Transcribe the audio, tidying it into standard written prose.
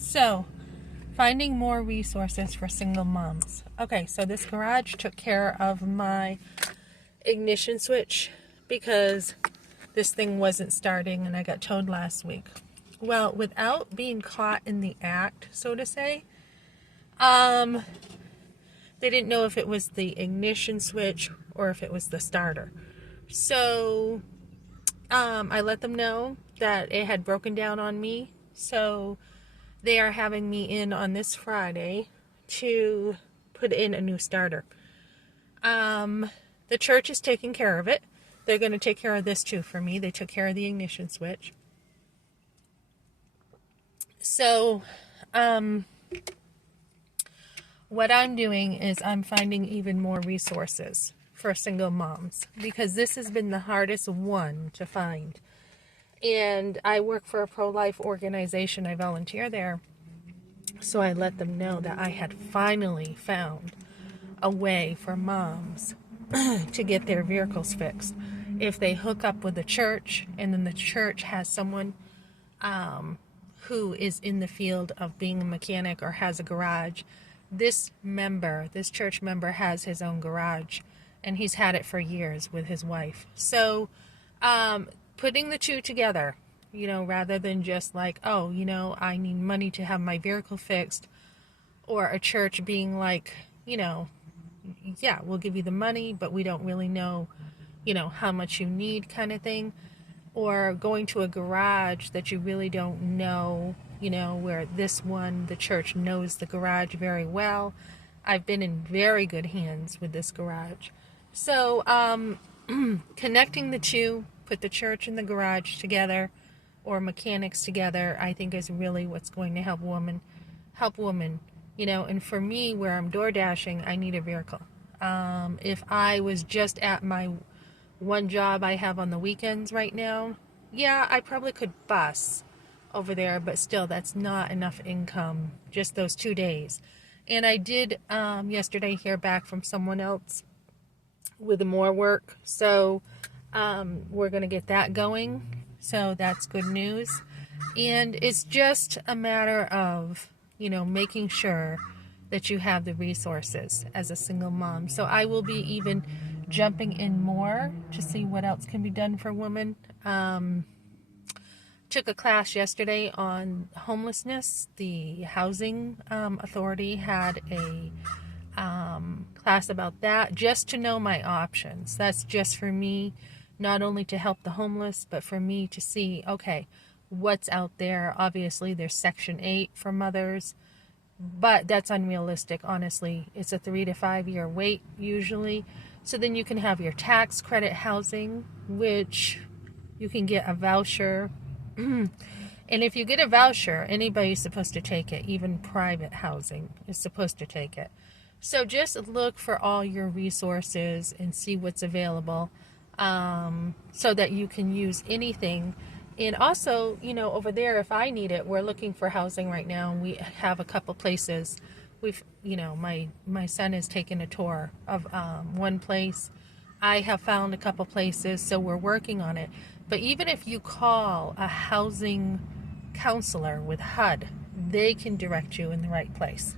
So, finding more resources for single moms. Okay, so this garage took care of my ignition switch because this thing wasn't starting and I got towed last week. Well, without being caught in the act, so to say, they didn't know if it was the ignition switch or if it was the starter. So, I let them know that it had broken down on me. So, they are having me in on this Friday to put in a new starter. The church is taking care of it. They're going to take care of this too for me. They took care of the ignition switch. So, what I'm doing is I'm finding even more resources for single moms because this has been the hardest one to find. And I work for a pro-life organization. I volunteer there. So I let them know that I had finally found a way for moms to get their vehicles fixed. If they hook up with the church and then the church has someone who is in the field of being a mechanic or has a garage, this church member has his own garage and he's had it for years with his wife. So putting the two together, rather than just like, oh, I need money to have my vehicle fixed, or a church being like, yeah, we'll give you the money, but we don't really know, how much you need kind of thing. Or going to a garage that you really don't know, where this one, the church knows the garage very well. I've been in very good hands with this garage. So, connecting the two, put the church and the garage together, or mechanics together, I think is really what's going to help women. And for me, where I'm door dashing, I need a vehicle. If I was just at my one job I have on the weekends right now, yeah, I probably could bus over there, but still, that's not enough income, just those 2 days. And I did yesterday hear back from someone else with more work, so we're going to get that going. So that's good news. And it's just a matter of, making sure that you have the resources as a single mom. So I will be even jumping in more to see what else can be done for women. Took a class yesterday on homelessness. The housing authority had a class about that, just to know my options. That's just for me, not only to help the homeless, but for me to see, okay, what's out there. Obviously, there's Section 8 for mothers, but that's unrealistic, honestly. It's a 3 to 5 year wait, usually. So then you can have your tax credit housing, which you can get a voucher. And if you get a voucher, anybody's supposed to take it. Even private housing is supposed to take it. So just look for all your resources and see what's available, so that you can use anything. And also, over there, if I need it, we're looking for housing right now. We have a couple places. My son has taken a tour of one place. I have found a couple places, so we're working on it. But even if you call a housing counselor with HUD, they can direct you in the right place.